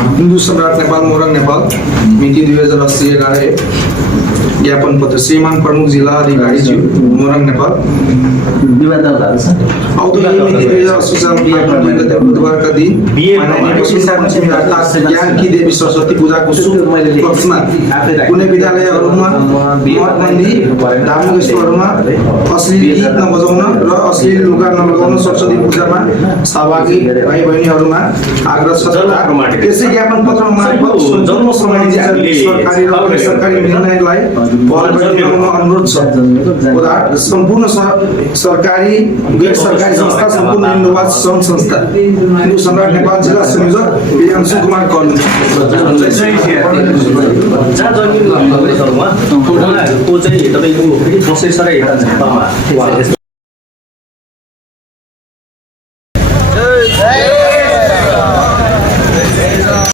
हिन्दू सम्राट नेपाल मोरङ नेपाल मिति 2080 ज्ञापन पत्र श्रीमान प्रमुख जिल्ला अधिकारी ज्यू मोरङ नेपाल आउँदो मिति 2080 साल ज्ञापन 2 गते बुधबारका दिन ज्ञानकी देवी सरस्वती पूजाको शुभ पक्षमा कुनै विद्यालयहरूमा मठ मन्दिर धार्मिक स्थलहरूमा अश्लील गीत नबजाउन र अश्लील लुगा नलगाउन सरस्वती पूजामा सहभागी भाइ बहिनीहरूमा आग्रह छ। त्यसै ज्ञापन पत्र मार्फत जन्म सरकारी र सरकारी निर्णयलाई पहल गरिदिन अनुरोध छ। सम्पूर्ण सरकारी गैर सरकारी संस्था सम्पूर्ण हिन्दूवाद सङ्घ संस्था हिन्दू सम्राट नेपाल जिल्ला संयोजक प्रियांशु कुमार कर्ण जहाँ जमिन